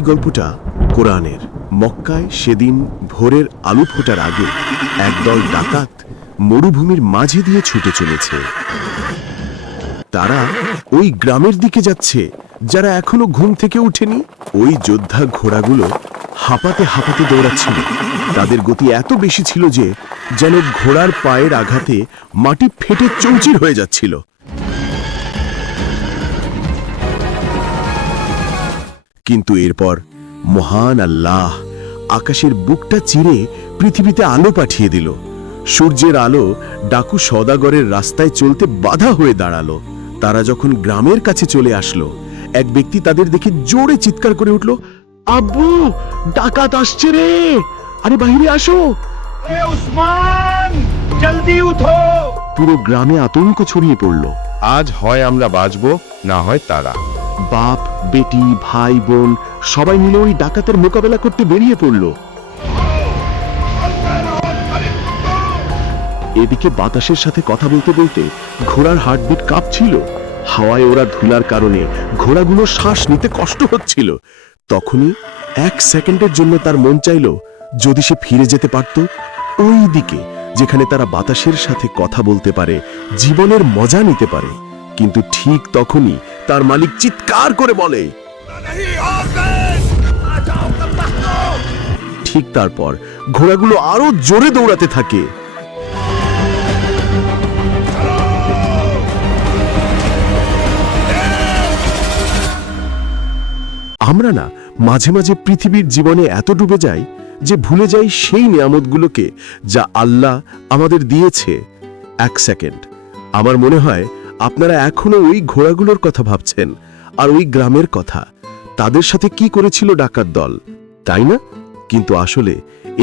এই গল্পটা কোরআনের। মক্কায় সেদিন ভোরের আলো ফোটার আগে একদল ডাকাত মরুভূমির মাঝে দিয়ে ছুটে চলেছে। তারা ওই গ্রামের দিকে যাচ্ছে যারা এখনো ঘুম থেকে ওঠেনি। ওই যোদ্ধা ঘোড়াগুলো হাঁপাতে হাঁপাতে দৌড়াচ্ছিল। তাদের গতি এত বেশি ছিল যে যেন ঘোড়ার পায়ের আঘাতে মাটি ফেটে চৌচির হয়ে যাচ্ছিল। কিন্তু এরপর মহান আল্লাহ আকাশের বুকটা চিরে পৃথিবীতে আলো পাঠিয়ে দিল। সূর্যের আলো ডাকু সওদাগরের রাস্তায় চলতে বাধা হয়ে দাঁড়ালো। তারা যখন গ্রামের কাছে চলে আসলো, এক ব্যক্তি তাদের দেখে জোরে চিৎকার করে উঠল, আব্বু, ডাকাত আসছে রে, আরে বাইরে আসো। উসমান, জলদি উঠো। পুরো গ্রামে আতঙ্ক ছড়িয়ে পড়ল। আজ হয় আমরা বাঁচবো, না হয় তারা। বাপ, বেটি, ভাই, বোন সবাই মিলে ওই ডাকাতের মোকাবেলা করতে বেরিয়ে পড়ল। এদিকে বাতাসের সাথে কথা বলতে বলতে ঘোড়ার হার্টবিট কাঁপছিল। হাওয়ায় ওরা ধুলার কারণে ঘোড়াগুলো শ্বাস নিতে কষ্ট হচ্ছিল। তখনই এক সেকেন্ডের জন্য তার মন চাইল যদি সে ফিরে যেতে পারত ওই দিকে, যেখানে তারা বাতাসের সাথে কথা বলতে পারে, জীবনের মজা নিতে পারে। কিন্তু ঠিক তখনই তার মালিক চিৎকার করে বলে, ঠিক তারপর ঘোড়াগুলো আরো জোরে দৌড়াতে থাকে। আমরা না মাঝে মাঝে পৃথিবীর জীবনে এত ডুবে যাই যে ভুলে যাই সেই নিয়ামতগুলোকে যা আল্লাহ আমাদের দিয়েছে। এক সেকেন্ড, আমার মনে হয় আপনারা এখনো ওই ঘোড়াগুলোর কথা ভাবছেন আর ওই গ্রামের কথা, তাদের সাথে কি করেছিল ডাকাত দল, তাই না? কিন্তু আসলে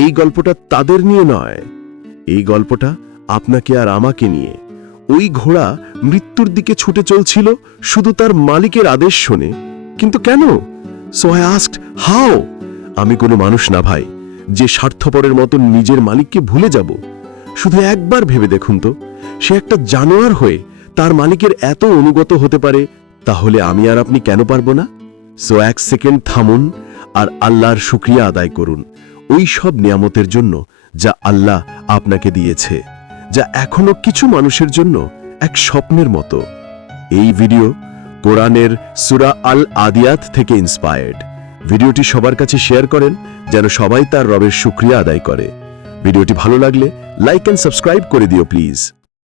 এই গল্পটা তাদের নিয়ে নয়, এই গল্পটা আপনাকে আর আমাকে নিয়ে। ওই ঘোড়া মৃত্যুর দিকে ছুটে চলছিল শুধু তার মালিকের আদেশ শুনে। কিন্তু কেন? So I asked how? আমি কোনো মানুষ না ভাই যে স্বার্থপরের মতো নিজের মালিককে ভুলে যাব। শুধু একবার ভেবে দেখুন তো, সে একটা জানোয়ার হয়ে তার মালিকের এত অনুগত হতে পারে, তাহলে আমি আর আপনি কেন পারবো না? সো এক সেকেন্ড থামুন আর আল্লাহর শুকরিয়া আদায় করুন ওই সব নিয়ামতের জন্য যা আল্লাহ আপনাকে দিয়েছে, যা এখনো কিছু মানুষের জন্য এক স্বপ্নের মতো। এই ভিডিও কোরআনের সূরা আল আদিয়াত থেকে ইন্সপায়ার্ড। ভিডিওটি সবার কাছে শেয়ার করেন যেন সবাই তার রবের শুকরিয়া আদায় করে। ভিডিওটি ভালো লাগলে লাইক এন্ড সাবস্ক্রাইব করে দিও প্লিজ।